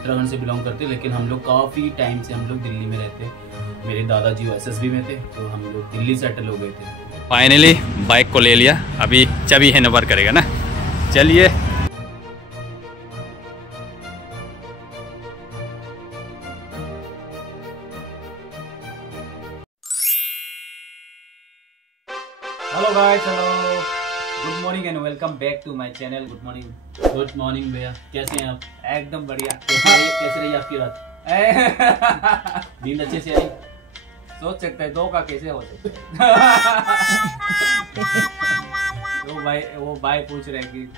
उत्तराखंड से बिलोंग करते, लेकिन हम लोग काफ़ी टाइम से हम लोग दिल्ली में रहते। मेरे दादाजी एसएसबी में थे, तो हम लोग दिल्ली सेटल हो गए थे। फाइनली बाइक को ले लिया, अभी चाबी हैंडओवर करेगा ना। चलिए hello guys, hello, good morning and welcome back to my channel. Good morning भैया, कैसे हैं आप? एकदम बढ़िया। कैसे रही आपकी रात? नींद अच्छे से आई? सोच सकते हैं दो का कैसे हो सकता है। वो भाई पूछ रहे कि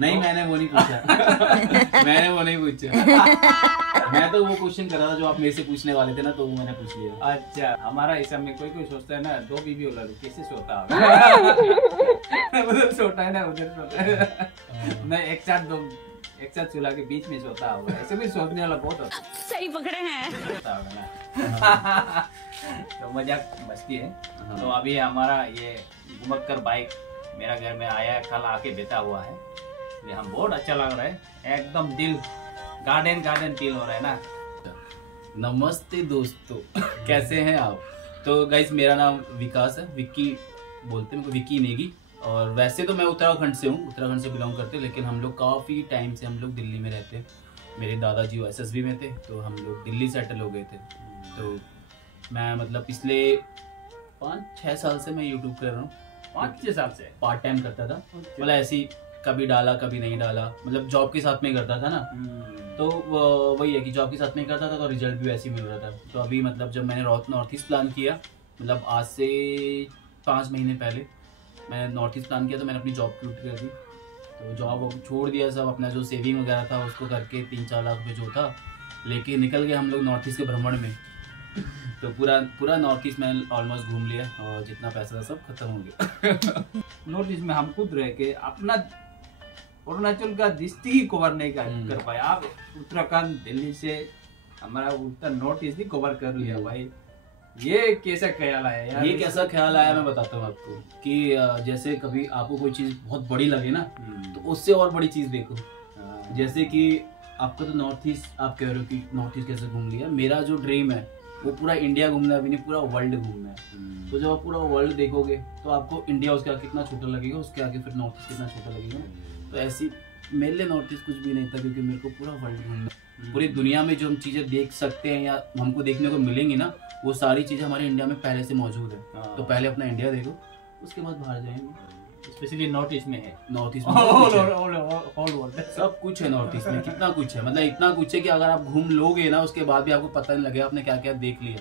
नहीं, मैंने वो नहीं पूछा। मैंने वो नहीं पूछा। मैं तो वो क्वेश्चन कर रहा था जो आप मेरे से पूछने वाले थे ना, तो वो मैंने पूछ लिया। अच्छा, हमारा हिसाब में कोई सोचता है ना, दो बीवी वाला कैसे सोता है। उधर सोता है ना, उधर सोता है ना, एक साथ चूल्हा के बीच में सोता होगा। ऐसे भी सोचने वाला बहुत होता है। सही पकड़े हैं। तो मजाक मस्ती है। तो अभी हमारा ये घुमक्कर बाइक मेरा घर में आया, कल आके बैठा हुआ है। ये हम बहुत अच्छा लग रहा है, एकदम दिल गार्डन फील हो रहा है ना। नमस्ते दोस्तों, कैसे हैं आप? तो गाइस, मेरा नाम विकास है, विक्की बोलते हैं, विक्की नेगी। और वैसे तो मैं उत्तराखंड से हूँ, उत्तराखंड से बिलोंग करते, लेकिन हम लोग काफ़ी टाइम से हम लोग दिल्ली में रहते। मेरे दादाजी एसएसबी में थे, तो हम लोग दिल्ली सेटल हो गए थे। तो मैं मतलब पिछले 5-6 साल से मैं यूट्यूब कर रहा हूँ। 5-6 साल से पार्ट टाइम करता था, मतलब ऐसी कभी डाला कभी नहीं डाला, मतलब जॉब के साथ में करता था ना। तो वही है कि जॉब के साथ में करता था, तो रिजल्ट भी वैसे ही मिल रहा था। तो अभी मतलब जब मैंने नॉर्थ ईस्ट प्लान किया, मतलब आज से 5 महीने पहले मैंने नॉर्थ ईस्ट प्लान किया, तो मैंने अपनी जॉब क्विट कर दी। तो जॉब छोड़ दिया, सब अपना जो सेविंग वगैरह था उसको करके 3-4 लाख रुपये जो था लेके निकल गए हम लोग नॉर्थ ईस्ट के भ्रमण में। तो पूरा नॉर्थ ईस्ट मैंने ऑलमोस्ट घूम लिया, और जितना पैसा था सब खत्म हो गया। नॉर्थ ईस्ट में हम खुद रह के अपना अरुणाचल का डिस्ट्रिक्ट ही कवर नहीं कर पाए। आप उत्तराखंड दिल्ली से हमारा उत्तर नॉर्थ ईस्ट ही कवर कर लिया भाई। ये कैसा ख्याल आया यार? ये कैसा ख्याल आया मैं बताता हूँ आपको कि जैसे कभी आपको कोई चीज बहुत बड़ी लगे ना, तो उससे और बड़ी चीज देखो। जैसे कि आपका तो नॉर्थ ईस्ट, आप कह रहे हो कि नॉर्थ ईस्ट कैसे घूम लिया। मेरा जो ड्रीम है वो पूरा इंडिया घूमना है, अभी नहीं पूरा वर्ल्ड घूमना है। तो जब आप पूरा वर्ल्ड देखोगे तो आपको इंडिया उसके आगे कितना छोटा लगेगा, उसके आगे फिर नॉर्थ ईस्ट कितना छोटा लगेगा। तो ऐसी मेरे लिए नॉर्थ ईस्ट कुछ भी नहीं था, क्योंकि मेरे को पूरा वर्ल्ड घूमना है। पूरी दुनिया में जो हम चीजें देख सकते हैं या हमको देखने को मिलेंगी ना, वो सारी चीजें हमारे इंडिया में पहले से मौजूद है। तो पहले अपना इंडिया देखो, उसके बाद बाहर जाएंगे। स्पेशली नॉर्थ ईस्ट में है। नॉर्थ ईस्ट में सब कुछ है। नॉर्थ ईस्ट में कितना कुछ है, मतलब इतना कुछ है कि अगर आप घूम लोगे ना, उसके बाद भी आपको पता नहीं लगेगा आपने क्या क्या देख लिया।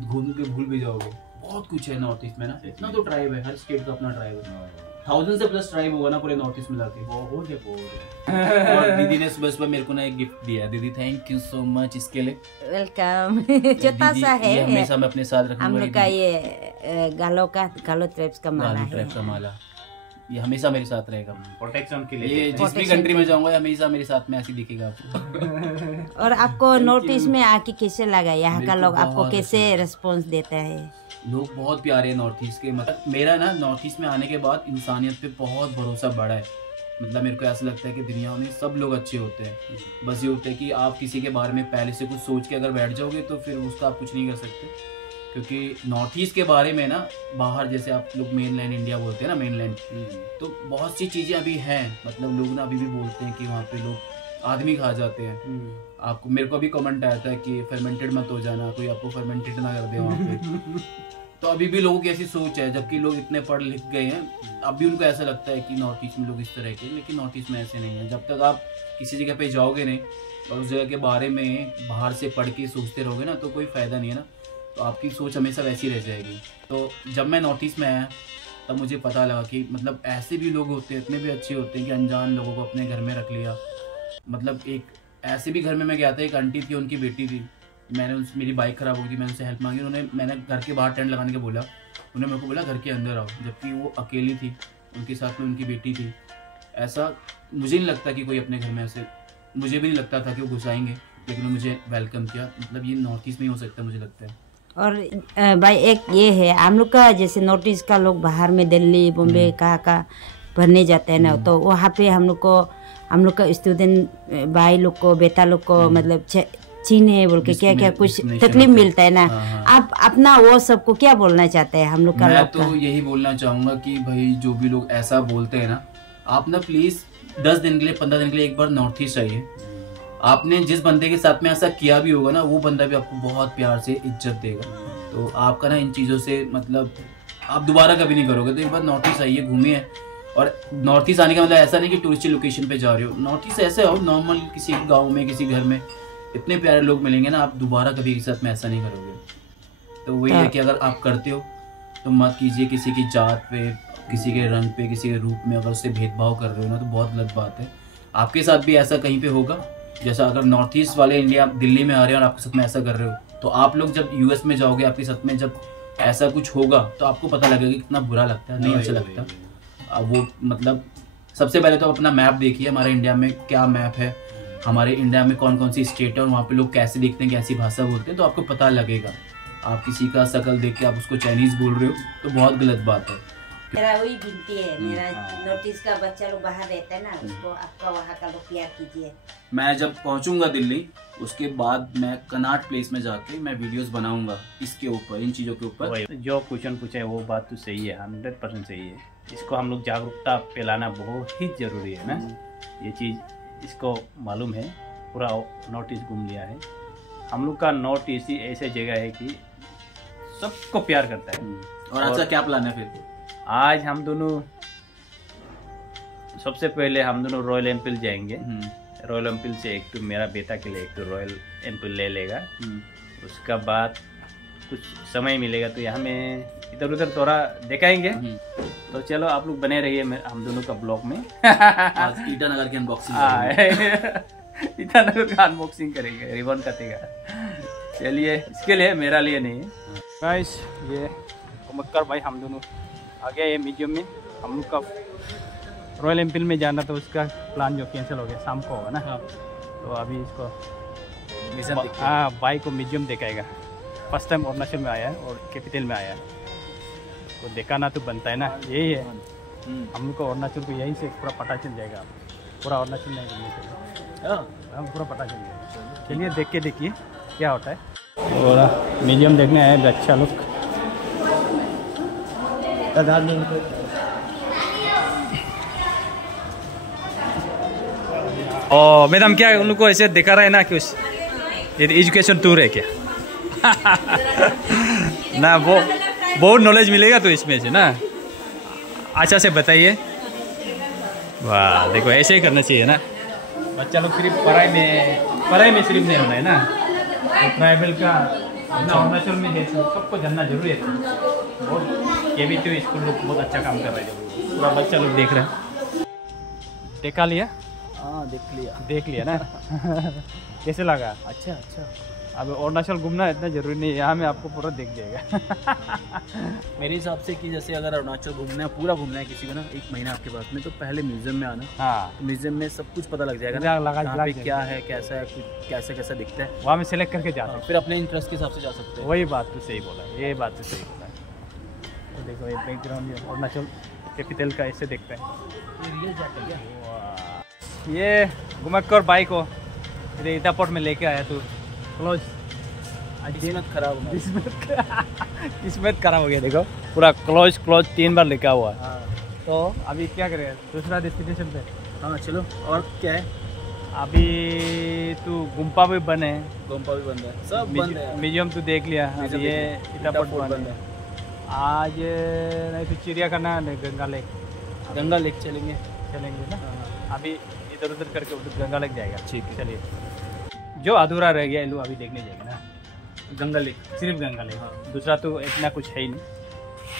घूम के भूल भी जाओगे। बहुत कुछ है नॉर्थ ईस्ट में ना। इतना तो ट्राइब है, हर स्टेट का अपना ट्राइब है। 1000 से प्लस ट्राइब होगा ना पूरे नॉर्थ ईस्ट में जाके। बहुत है। और दीदी ने सुबह मेरे को ना एक गिफ्ट दिया। दीदी थैंक यू सो मच इसके लिए। वेलकम। छोटा सा है, ये हमेशा मैं अपने साथ रखूंगा। हम लोग का ये गालो ट्राइब्स का माला है। ट्राइब का माला ये हमेशा मेरे साथ रहेगा, प्रोटेक्शन के लिए। ये जिस भी कंट्री में जाऊंगा हमेशा मेरे साथ में ऐसे दिखेगा आपको। और आपको नॉर्थ ईस्ट में आके कैसे लगा? यहाँ का लोग आपको कैसे रिस्पॉन्स देता है? लोग बहुत प्यारे हैं नॉर्थ ईस्ट के। मतलब मेरा ना नॉर्थ ईस्ट में आने के बाद इंसानियत पे बहुत भरोसा बढ़ा है। मतलब मेरे को ऐसा लगता है कि दुनिया में सब लोग अच्छे होते हैं। बस ये होता है कि आप किसी के बारे में पहले से कुछ सोच के अगर बैठ जाओगे तो फिर उसका आप कुछ नहीं कर सकते। क्योंकि नॉर्थ ईस्ट के बारे में ना, बाहर जैसे आप लोग मेनलैंड इंडिया बोलते हैं ना, मेनलैंड, तो बहुत सी चीज़ें अभी हैं। मतलब लोग ना अभी भी बोलते हैं कि वहाँ पे लोग आदमी खा जाते हैं। आपको मेरे को अभी कमेंट आया था कि फर्मेंटेड मत हो जाना, कोई आपको फर्मेंटेड ना कर दे वहाँ पे। तो अभी भी लोगों की ऐसी सोच है, जबकि लोग इतने पढ़ लिख गए हैं, अब भी उनको ऐसा लगता है कि नॉर्थ ईस्ट में लोग इस तरह के। लेकिन नॉर्थ ईस्ट में ऐसे नहीं है। जब तक आप किसी जगह पे जाओगे नहीं और उस जगह के बारे में बाहर से पढ़ के सोचते रहोगे ना, तो कोई फ़ायदा नहीं है ना। तो आपकी सोच हमेशा वैसी रह जाएगी। तो जब मैं नॉर्थ ईस्ट में आया तब मुझे पता लगा कि मतलब ऐसे भी लोग होते हैं, इतने भी अच्छे होते हैं कि अनजान लोगों को अपने घर में रख लिया। मतलब एक ऐसे भी घर में मैं गया था, एक आंटी थी, उनकी बेटी थी। मेरी बाइक ख़राब हो गई थी, मैंने उनसे हेल्प मांगी। मैंने घर के बाहर टेंट लगाने के बोला, उन्होंने मेरे को बोला घर के अंदर आओ, जबकि वो अकेली थी, उनके साथ में उनकी बेटी थी। ऐसा मुझे नहीं लगता कि कोई अपने घर में ऐसे, मुझे भी नहीं लगता था कि वो घुसाएंगे, लेकिन मुझे वेलकम किया। मतलब ये नॉर्थ ईस्ट में ही हो सकता है मुझे लगता है। और भाई एक ये है, हम लोग का जैसे नॉर्थ ईस्ट का लोग बाहर में दिल्ली बॉम्बे का पढ़ने जाते हैं ना, तो वहाँ पे हम लोग का स्टूडेंट भाई लोग को, बेटा लोग को मतलब चीने बोल के क्या क्या कुछ तकलीफ मिलता है ना। आप अपना वो सबको क्या बोलना चाहते हैं हम लोग का? मैं तो यही बोलना चाहूंगा कि भाई जो भी लोग ऐसा बोलते हैं ना, आप ना प्लीज 10 दिन के लिए 15 दिन के लिए एक बार नॉर्थ ईस्ट आइए। आपने जिस बंदे के साथ में ऐसा किया भी होगा ना, वो बंदा भी आपको बहुत प्यार से इज्जत देगा। तो आपका ना इन चीज़ों से मतलब आप दोबारा कभी नहीं करोगे। तो एक बार नॉर्थ ईस्ट आइए, घूमिए। और नॉर्थ ईस्ट आने का मतलब ऐसा नहीं कि टूरिस्ट लोकेशन पे जा रहे हो। नॉर्थ ईस्ट ऐसे हो नॉर्मल किसी गाँव में, किसी घर में इतने प्यारे लोग मिलेंगे ना, आप दोबारा कभी किसी साथ में ऐसा नहीं करोगे। तो वही है कि अगर आप करते हो तो मत कीजिए किसी की जात पे, किसी के रंग पे, किसी के रूप में अगर उससे भेदभाव कर रहे हो ना, तो बहुत गलत बात है। आपके साथ भी ऐसा कहीं पे होगा, जैसा अगर नॉर्थ ईस्ट वाले इंडिया दिल्ली में आ रहे हैं और आपके साथ में ऐसा कर रहे हो, तो आप लोग जब यूएस में जाओगे, आपके साथ में जब ऐसा कुछ होगा तो आपको पता लगेगा कि कितना बुरा लगता है, नहीं अच्छा लगता। अब वो मतलब सबसे पहले तो अपना मैप देखिए, हमारे इंडिया में क्या मैप है, हमारे इंडिया में कौन कौन सी स्टेट है और वहाँ पे लोग कैसे दिखते हैं, कैसी भाषा बोलते हैं, तो आपको पता लगेगा। आप किसी का शकल देख के आप उसको चाइनीज बोल रहे हो तो बहुत गलत बात है। मेरा वही विनती है, मेरा नॉर्थ ईस्ट का बच्चा लोग बाहर रहता है ना, उसको आपका वहाँ का लोग प्यार कीजिए। मैं जब पहुंचूंगा दिल्ली, उसके बाद मैं कनाट प्लेस में जाके मैं वीडियोस बनाऊंगा इसके ऊपर, इन चीज़ों के ऊपर। जो क्वेश्चन पूछे वो बात तो सही है, 100% सही है। इसको हम लोग जागरूकता फैलाना बहुत ही जरूरी है ना। ये चीज़ इसको मालूम है, पूरा नॉर्थ ईस्ट घूम लिया है। हम लोग का नॉर्थ ईस्ट ही ऐसी जगह है कि सबको प्यार करता है। और अच्छा क्या प्लान है फिर? आज हम दोनों सबसे पहले हम दोनों रॉयल एनफील्ड जाएंगे। रॉयल एनफील्ड से एक तो मेरा बेटा के लिए एक तो रॉयल एनफील्ड ले लेगा। उसका बाद कुछ समय मिलेगा तो यहाँ में इधर उधर थोड़ा दिखाएंगे। तो चलो आप लोग बने रहिए हम दोनों का ब्लॉग में। आज ईटानगर की अनबॉक्सिंग ईटानगर का अनबॉक्सिंग करेंगे, रिबन कटेगा। चलिए, इसके लिए मेरा लिए नहीं है गाइस। ये घुमक्कर भाई हम दोनों आ गया ये म्यूजियम में। हम लोग का रॉयल एनफील्ड में जाना तो उसका प्लान जो कैंसिल हो गया, शाम को होगा ना। तो अभी इसको बाइक को म्यूजियम दिखाएगा। फर्स्ट टाइम अरुणाचल में आया है और कैपिटल में आया है, तो दिखाना तो बनता है ना। यही है हम लोग को अरुणाचल को, यहीं से पूरा पता चल जाएगा। पूरा अरुणाचल नहीं घूमने के लिए हम पूरा पता चल जाएगा। चलिए देख के देखिए क्या होता है। और म्यूजियम देखने आए बच्चा लोग। ओ मैडम, क्या उन लोग को ऐसे दिखा रहा है ना कि ये एजुकेशन टूर है क्या? ना वो बहुत नॉलेज मिलेगा तो इसमें से ना। अच्छा से बताइए। वाह देखो, ऐसे ही करना चाहिए ना। बच्चा लोग सिर्फ पढ़ाई में सिर्फ नहीं होना है ना, तो ट्राइबल का अपना अरुणाचल में है तो सबको जानना जरूरी है। बहुत ये भी तो स्कूल लोग बहुत अच्छा काम कर रहे हैं, पूरा बच्चा लोग देख रहे हैं। देखा लिया? हाँ देख लिया ना। कैसे लगा? अच्छा। अब अरुणाचल घूमना इतना जरूरी नहीं है, यहाँ में आपको पूरा दिख जाएगा। मेरे हिसाब से कि जैसे अगर अरुणाचल घूमना है, पूरा घूमना है किसी को ना, 1 महीना आपके पास में, तो पहले म्यूजियम में आना। हाँ, तो म्यूजियम में सब कुछ पता लग जाएगा ना, कहाँ पे क्या है, कैसा है, कुछ कैसा दिखता है, वहाँ में सेलेक्ट करके जा सकते हैं। फिर अपने इंटरेस्ट के हिसाब से जा सकते हैं। वही बात तो सही बोला, ये बात तो सही बोला। तो देखो ये बैकग्राउंड अरुणाचल कैपिटल का ऐसे देखते हैं। ये घुमक्कर बाइक को एयरपोर्ट में लेके आया तो क्लोज। किस्मत खराब हो गया। देखो पूरा क्लोज 3 बार लिखा हुआ है। तो अभी क्या करें, दूसरा डेस्टिनेशन पे? हाँ चलो। और क्या है? अभी तो गुम्पा भी बंद है, सब बंद है। म्यूजियम तो देख लिया, अभी ये एयरपोर्ट बंद है। आज नहीं तो चिड़ियाखाना, गंगा लेक चलेंगे ना। अभी इधर उधर करके उधर गंगा लेक जाएगा। ठीक है, चलिए। जो अधूरा रह गया लोग अभी देखने जाएंगे ना, गंगा लेक, सिर्फ गंगा लेक। दूसरा तो इतना कुछ है ही नहीं,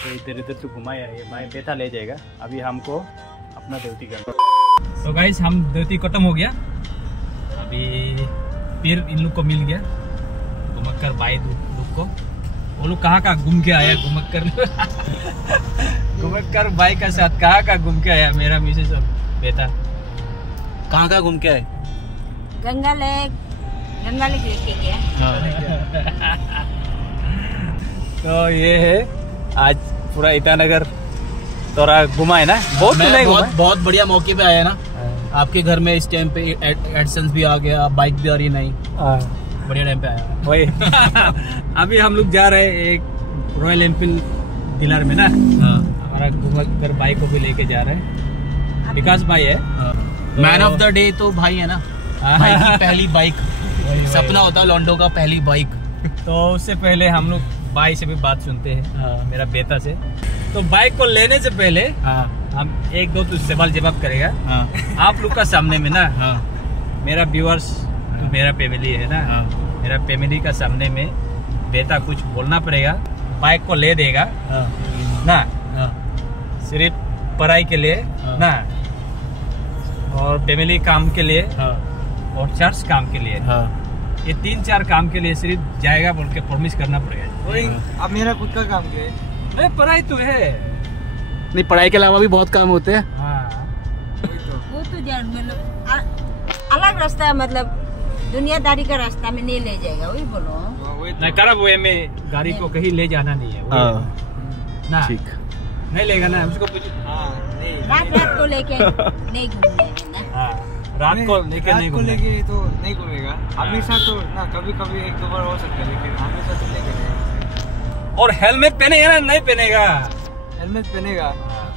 तो इधर इधर तो घुमाया है। भाई बेटा ले जाएगा। अभी हमको अपना ड्यूटी करना। तो गाइस हम ड्यूटी खत्म हो गया। अभी फिर इन लोग को मिल गया घुमक्कर भाई लोग को। वो लोग कहाँ घूम के आया घुमक्कर भाई का साथ कहाँ घूम के आया मेरा मिसेस और बेटा। कहाँ घूम के आए? गंगा लेक लेके गया। तो ये है आज पूरा ईटानगर थोड़ा घुमाए ना, बहुत तो नहीं घुमाए। बहुत बढ़िया मौके पे आया ना आपके घर में। इस टाइम पे एडसेंस भी आ गया, बाइक भी आ रही नहीं, बढ़िया टाइम पे आया वही। अभी हम लोग जा रहे हैं एक रॉयल एनफील्ड डीलर में ना, हमारा घुमकर बाइक को भी लेके जा रहे हैं। विकास भाई है मैन ऑफ द डे तो भाई है ना, भाई की पहली बाइक सपना होता लॉन्डो का, पहली बाइक। तो उससे पहले हम लोग भाई से भी बात सुनते हैं, मेरा बेटा से। तो बाइक को लेने से पहले हम एक दो सवाल जवाब करेगा आप लोग का सामने में ना। मेरा व्यूअर्स तो मेरा फैमिली है ना, मेरा फैमिली का सामने में बेटा कुछ बोलना पड़ेगा। बाइक को ले देगा ना, सिर्फ पढ़ाई के लिए ना, और फैमिली काम के लिए और चर्च काम के लिए, ये 3-4 काम के लिए सिर्फ जाएगा बोल के प्रॉमिस करना पड़ेगा। अब मेरा खुद का काम क्या है? नहीं, पढ़ाई तो है नहीं, पढ़ाई के अलावा भी बहुत काम होते हैं। वो तो मतलब अलग रास्ता है, मतलब दुनियादारी का रास्ता में नहीं ले जाएगा, वही बोलो। नहीं, खराब हुए में गाड़ी को कहीं ले जाना नहीं है ना, ठीक नहीं लेगा ना उसको कुछ। रात को लेके नहीं घूमने ना, रात को लेके नहीं घूमने तो नहीं घूमेगा हमेशा, तो ना कभी कभी 1-2 बार हो सकता है, लेकिन हमेशा तो नहीं करेगा। और हेलमेट पहनेगा ना, नहीं पहनेगा? हेलमेट पहनेगा,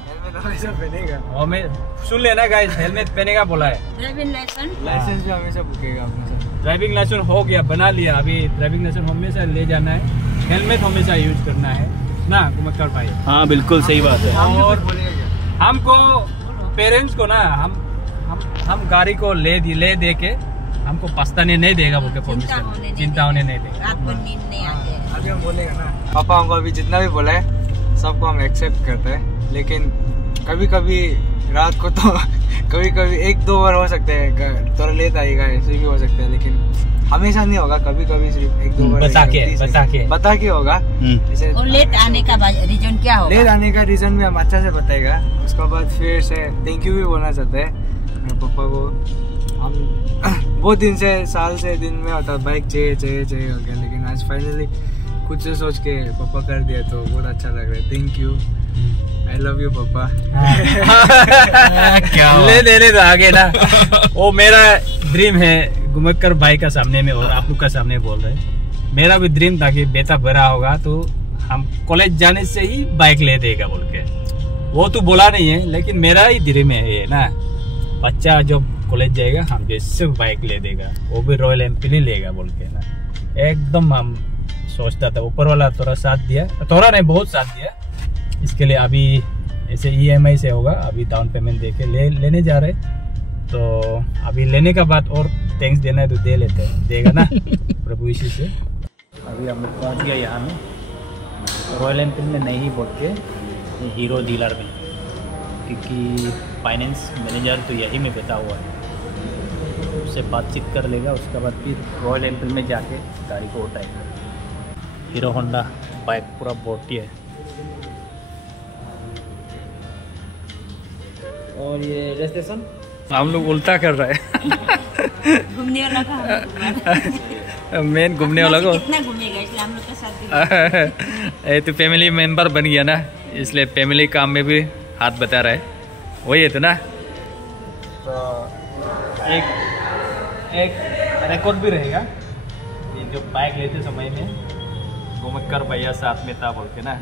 हेलमेट हमेशा पहनेगा। और मैं सुन लेना गाइस, हेलमेट पहनेगा बोला है। ड्राइविंग लाइसेंस भी हमेशा बुकेगा अपने साथ। ड्राइविंग लाइसेंस हो गया, बना लिया। अभी ड्राइविंग लाइसेंस हमेशा ले जाना है, हेलमेट हमेशा यूज करना है ना कुमक्कर भाई। हाँ बिल्कुल सही बात है। और हमको पेरेंट्स को ना, हम गाड़ी को ले दे के हमको पछताने नहीं देगा बोल के प्रॉमिस कर, चिंता होने नहीं देगा। रात को नींद नहीं आती है। अभी हम बोलेगा ना, पापा हमको अभी जितना भी बोला है सबको हम एक्सेप्ट करते हैं, लेकिन कभी कभी रात को तो कभी 1-2 बार हो सकते हैं, थोड़ा लेट आएगा, ऐसे भी हो सकता है, लेकिन हमेशा नहीं होगा। कभी कभी सिर्फ 1-2 बार बता के होगा। जैसे और लेट आने का रीजन क्या होगा? लेट आने का रीजन भी हम अच्छा से बताएगा। उसके बाद फिर से थैंक यू भी बोलना चाहते हैं मेरे पापा को। हम बहुत दिन से, साल से दिन में होता बाइक चाहिए हो गया, लेकिन आज फाइनली कुछ से सोच के पापा कर दिया, तो बहुत अच्छा लग रहा है। Thank you, I love you पापा। क्या ले देने तो आगे ना, वो मेरा ड्रीम है घुमक्कर भाई का सामने में और आप लोग का सामने बोल रहे हैं। मेरा भी ड्रीम था कि बेटा बड़ा होगा तो हम कॉलेज जाने से ही बाइक ले देगा बोल के। वो तो बोला नहीं है, लेकिन मेरा ही ड्रीम है ये ना, बच्चा जब कॉलेज जाएगा हम जैसे बाइक ले देगा, वो भी रॉयल एनफील्ड ही लेगा बोल के ना। एकदम हम सोचता था, ऊपर वाला थोड़ा साथ दिया, थोड़ा नहीं बहुत साथ दिया। इसके लिए अभी ऐसे EMI से होगा, अभी डाउन पेमेंट दे के लेने जा रहे, तो अभी लेने का बाद और थैंक्स देना है तो दे लेते हैं, देगा ना प्रभु इसी से। अभी हम लोग पहुँच गया यहाँ में, रॉयल एनफील्ड में नहीं बोल के हीरो डीलर में, क्योंकि फाइनेंस मैनेजर तो यही में बैठा हुआ है, उससे बातचीत कर लेगा। उसके बाद फिर रॉयल एनफील्ड में जाके गाड़ी को उठाएगा। हीरो होंडा बाइक पूरा बोटी है। और ये रजिस्ट्रेशन हम लोग उल्टा कर रहे हैं। घूमने वाला का मेन घूमने वाला को कितना घूमेगा, इसलिए हम लोग का साथ ये तो फैमिली मेंबर बन गया ना, इसलिए फैमिली काम में भी हाथ बता रहा है, वही है तो ना। तो एक रिकॉर्ड भी रहेगा, ये जो बाइक लेते समय में घुमक्कर भैया साथ में था बोल के ना,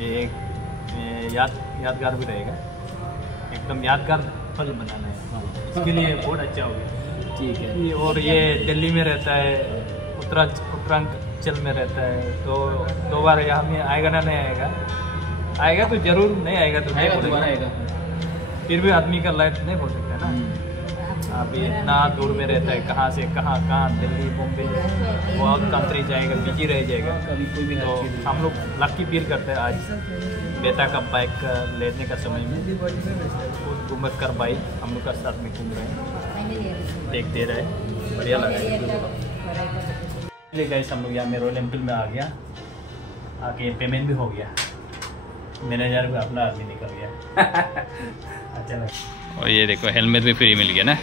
ये एक यादगार भी रहेगा, एकदम यादगार पल बनाना है। इसके लिए बहुत अच्छा हो गया, ठीक है। और ये दिल्ली में रहता है, उत्तरांचल में रहता है, तो 2 बार यहाँ में आएगा ना, नहीं आएगा तो जरूर, नहीं आएगा तो नहीं बोलेगा। फिर भी आदमी का लाइफ नहीं बोल सकता ना, अभी इतना दूर में रहता है, कहाँ से कहाँ दिल्ली बॉम्बे वो कंट्री जाएगा, बिजी रह जाएगा कभी कोई भी। तो हम लोग लकी फील करते हैं आज बेटा का बाइक लेने का समय में, घुमक्कर भाई हम लोग का साथ में घूम रहे हैं, देख दे रहे हैं, बढ़िया लग रहा है। गाइस हम लोग यहाँ में रॉयल एनफील्ड में आ गया, आके पेमेंट भी हो गया, मैनेजर भी अपना आदमी निकल गया। अच्छा लगा। और ये देखो हेलमेट भी फ्री मिल गया ना,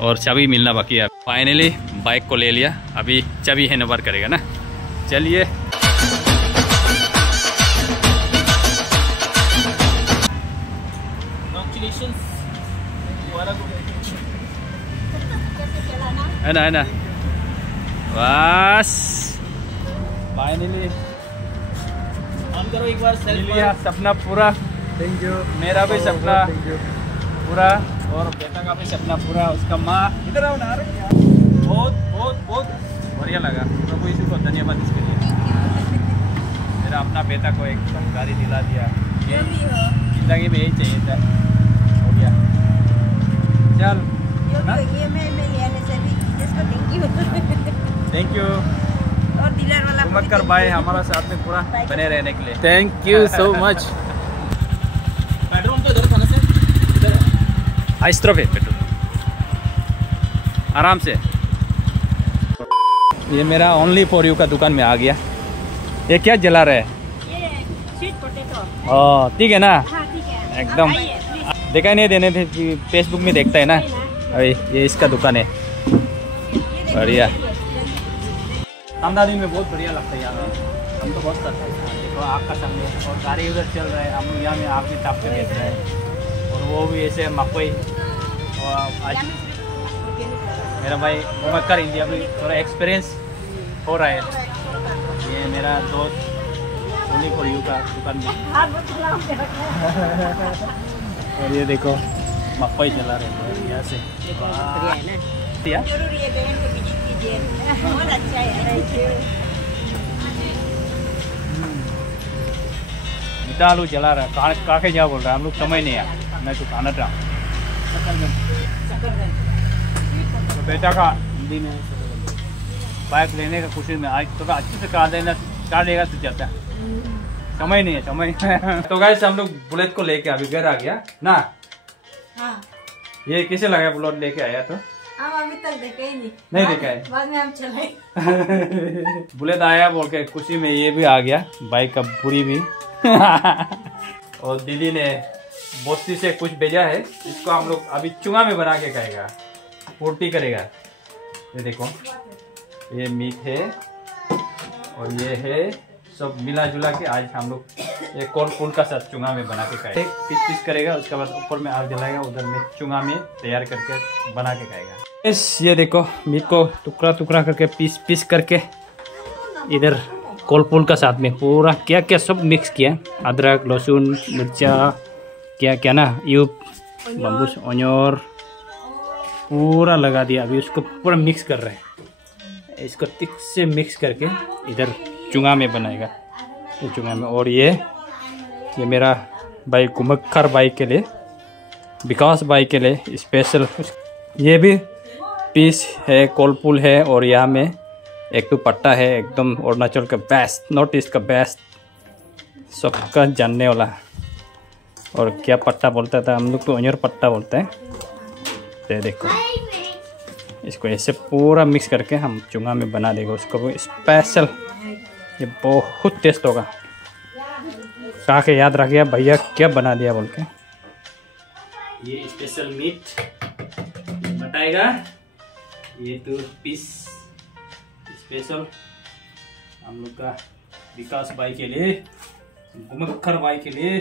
और चाबी मिलना बाकी है। फाइनली बाइक को ले लिया, अभी चाबी हैंडओवर करेगा ना। चलिए Congratulations. है ना बस फाइनली ऑन करो एक बार सेल्फ लिया सपना पूरा। Thank you. मेरा भी सपना पूरा और बेटा का भी सपना पूरा। उसका माँ इधर आओ ना। बहुत बहुत बहुत बढ़िया लगा। प्रभु यीशु को धन्यवाद इसके लिए। मेरा अपना बेटा को एक गाड़ी दिला दिया। ये जिंदगी में यही चाहिए था। हो गया। चल थैंक यू। घुमक्कर भाई हमारा साथ में पूरा बने रहने के लिए। Thank you so much. Petrol तो इधर था ना सर? इस तरफ है पेट्रोल। आराम से। ये मेरा ओनली फॉर यू का दुकान में आ गया। ये क्या जला रहा है? ये स्वीट पोटैटो। ओह ठीक है ना। हाँ ठीक है। एकदम दिखाई नहीं देने थे। फेसबुक में देखता है ना। अभी ये इसका दुकान है। बढ़िया। आमदानी में बहुत बढ़िया लगता है यार। हम तो बहुत करते हैं। देखो आपका सामने और गाड़ी उधर चल रहा है। हम यहाँ में आग भी ताप के बेच रहे हैं। और वो भी ऐसे मकई। और आज मेरा भाई घुमक्कर इंडिया में थोड़ा एक्सपीरियंस हो रहा है। ये मेरा दोस्त ओनली फॉर यू का दुकान में। और ये देखो मकई चला रहे हैं यहाँ से। जरूरी है बहन को विजिट कीजिए। बहुत अच्छा है। आलू जला रहा है। काके क्या बोल रहा है? हम लोग समझ नहीं आया। मैं तो खाना था। तो बेटा का हिंदी में बाइक लेने का कोशिश में आज तो अच्छे से कार देगा तो जाता है। समझ नहीं है समझ। तो गाइस हम लोग बुलेट को लेके अभी घर आ गया ना। हाँ। ये कैसे लगा बुलेट लेके आया तो? हम अभी तक देखे ही नहीं देखा है। बाद में हम चलाए। बुलेट आया बोल के खुशी में ये भी आ गया। बाइक का पूरी भी। और दीदी ने बोस्ती से कुछ भेजा है। इसको हम लोग अभी चूंगा में बना के खाएगा। पूर्ति करेगा। ये देखो ये मीट है और ये है सब मिला जुला के आज हम लोग ये कोल फूल का साथ चूंगा में बना के खाएगा। पीस करेगा। उसके बाद ऊपर में आग जलाएगा। उधर में चूंगा में तैयार करके बना के खाएगा। ये देखो मीट को टुकड़ा टुकड़ा करके पीस करके इधर कोल फूल का साथ में पूरा क्या क्या सब मिक्स किया। अदरक लहसुन मिर्चा क्या क्या ना यूब बम्बूस ऑनियन पूरा लगा दिया। अभी उसको पूरा मिक्स कर रहे हैं। इसको ठीक से मिक्स करके इधर चूंगा में बनाएगा। ये चूंगा में। और ये मेरा भाई घुमक्कर भाई के लिए विकास भाई के लिए स्पेशल ये भी पीस है। कोलपुल है और यहाँ में एक तो पट्टा है एकदम अरुणाचल का बेस्ट नॉर्थ ईस्ट का बेस्ट सबका जानने वाला। और क्या पट्टा बोलता था? हम लोग तो ऑनियन पट्टा बोलते हैं। तो देखो इसको ऐसे पूरा मिक्स करके हम चूंगा में बना देगा। उसको स्पेशल ये बहुत टेस्ट होगा। कहा के याद रख गया भैया क्या बना दिया बोल के। ये स्पेशल मीट बताएगा। ये तो पीस स्पेशल हम लोग का विकास भाई के लिए घुमक्कर भाई के लिए।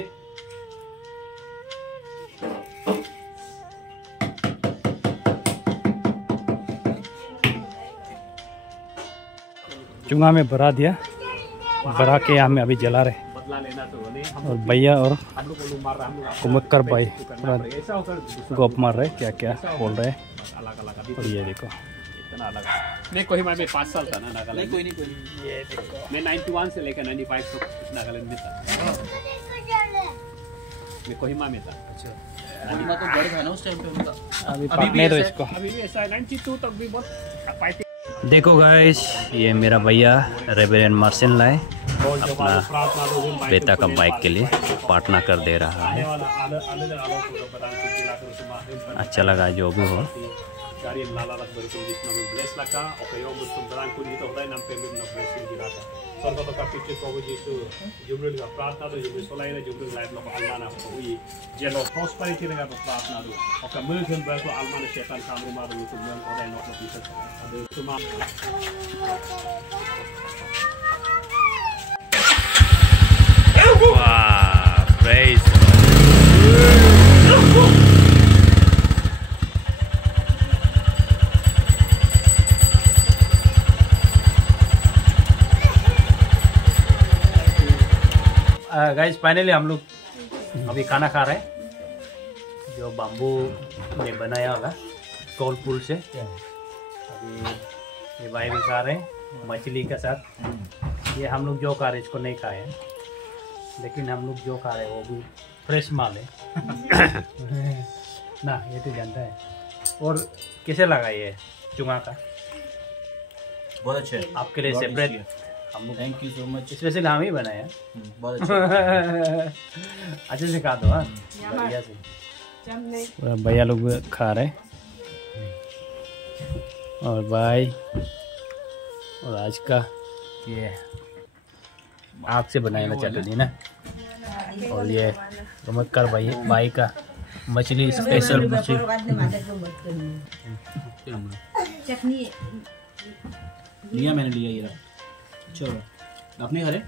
चूंगा में भरा दिया। भरा के यहाँ में अभी जला रहे। और भैया और घुमक्कर भाई गोप मार रहे क्या क्या बोल रहे। और ये देखो मैं कोहिमा में 5 साल था ना नागालैंड। कोई नहीं ये देखो मैं 91 से लेकर 95 तक नागालैंड में था। मैं कोहिमा में था। अच्छा कोहिमा तो घर था ना उस टाइम पे उनका। अभी पकने दो इसको। अभी भी ऐसा है 92 तक भी बहुत फाइटिंग। देखो गाइस ये मेरा भैया रेवरेंड मार्शन लाए अपना बेटा का बाइक के लिए पार्टनर कर दे रहा है। अच्छा लगा जो भी हो। Dari lalat berkulit namun bless laka, oke yo bertumbuhan kulit itu orang nampak memang blessing dirasa. Soal kata kapit itu kau jitu, jumlah juga pratna tu jumlah solai na jumlah lain loko almana kau jelo prosperity dengan pratna tu. Oke mungkin berku almana setan kamu maru itu memang orang nak bisa. Ada cuma. Wow, praise. Guys finally हम लोग अभी खाना खा रहे हैं, जो bamboo ने बनाया वाला टोल पुल से। अभी ये भाई भी खा रहे हैं मछली के साथ। ये हम लोग जो खा रहे हैं इसको नहीं खाए हैं, लेकिन हम लोग जो खा रहे हैं वो भी फ्रेश माल है ना, ये तो जानता है। और कैसे लगा ये चुंगा का? बहुत अच्छे, आपके लिए सेपरेट हम लोग, thank you so much. Special हम ही बनाए हैं। बहुत अच्छे। अच्छे से खा दो। हाँ बढ़िया से। भैया लोग खा रहे और भाई, और आज का ये आग से बनाया चटनी ना, और ये कर भाई का मछली स्पेशल मछली। चटनी लिया मैंने, लिया ये चलो। आपने खा रहे?